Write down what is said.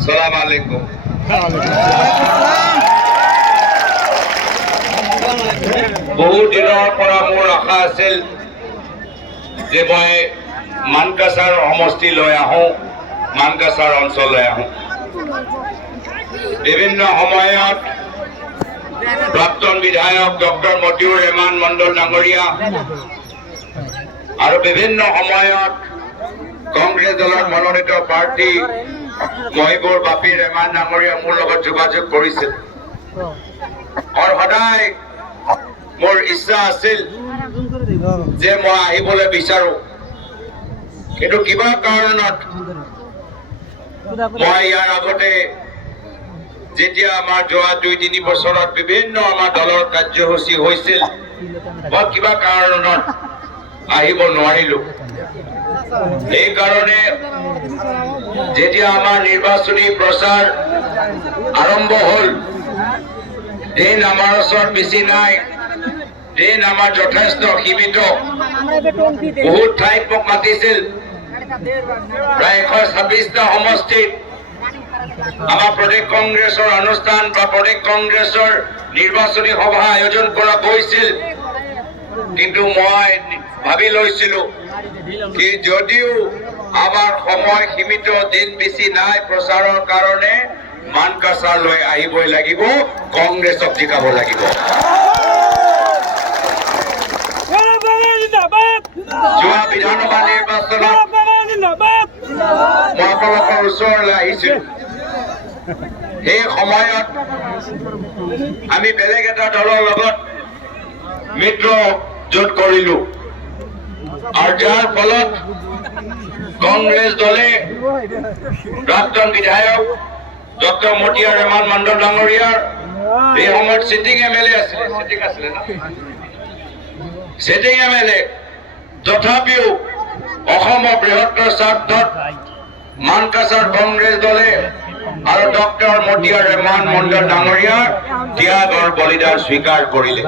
সালাম আলাইকুম। বহু দিনৰ পৰা মোৰ আশা আছিল যে মই মানকাছাৰ সমষ্টিলৈ আহোঁ, মানকাছাৰ অঞ্চললৈ আহোঁ। বিভিন্ন সময়ত প্ৰাক্তন বিধায়ক ডক্টৰ মতিউৰ ৰেহমান মণ্ডল ডাঙৰীয়া আৰু বিভিন্ন সময়ত কংগ্ৰেছ দলৰ মনোনীত প্ৰাৰ্থী মহিবুৰ বাপী ৰেহমান ডাঙৰীয়া মোৰ লগত যোগাযোগ কৰিছিল আৰু সদায় মোৰ ইচ্ছা আছিল যে মই আহিবলৈ বিচাৰো, কিন্তু কিবা কাৰণত মই ইয়াৰ আগতে যেতিয়া আমাৰ যোৱা ২-৩ বছৰত বিভিন্ন আমাৰ দলৰ কাৰ্যসূচী হৈছিল, মই কিবা কাৰণত আহিব নোৱাৰিলো। সেইকাৰণে যেতিয়া আমাৰ নিৰ্বাচনী প্ৰচাৰ আৰম্ভ হ'ল, দিন আমাৰ ওচৰত বেছি নাই, দিন আমাৰ যথেষ্ট সীমিত। বহুত ঠাইত মোক মাতিছিল, প্ৰায় ১২৬টা সমষ্টিত আমাৰ প্ৰদেশ কংগ্ৰেছৰ অনুষ্ঠান বা প্ৰদেশ কংগ্ৰেছৰ নিৰ্বাচনী সভা আয়োজন কৰা হৈছিল। কিন্তু মই ভাবি লৈছিলো কি যদিও আমাৰ সময় সীমিত, দিন বেছি নাই প্ৰচাৰৰ কাৰণে, মানকাছাৰলৈ আহিবই লাগিব, কংগ্ৰেছক জিকাব লাগিব। যোৱা বিধানসভা নিৰ্বাচনত মই আপোনালোকৰ ওচৰলৈ আহিছিলো। সেই সময়ত আমি বেলেগ এটা দলৰ লগত মিত্ৰ জোট কৰিলো আৰু যাৰ ফলত কংগ্ৰেছ দলে প্ৰাক্তন বিধায়ক ডক্টৰ মতিউৰ ৰেহমান মণ্ডল ডাঙৰীয়াৰ এই সময়ত চিটিং MLA আছিলে, চিটিং MLA, তথাপিও অসমৰ বৃহত্তৰ স্বাৰ্থত মানকাছাৰ কংগ্ৰেছ দলে আৰু ডক্টৰ মতিউৰ ৰেহমান মণ্ডল ডাঙৰীয়াৰ ত্যাগ আৰু বলিদান স্বীকাৰ কৰিলে।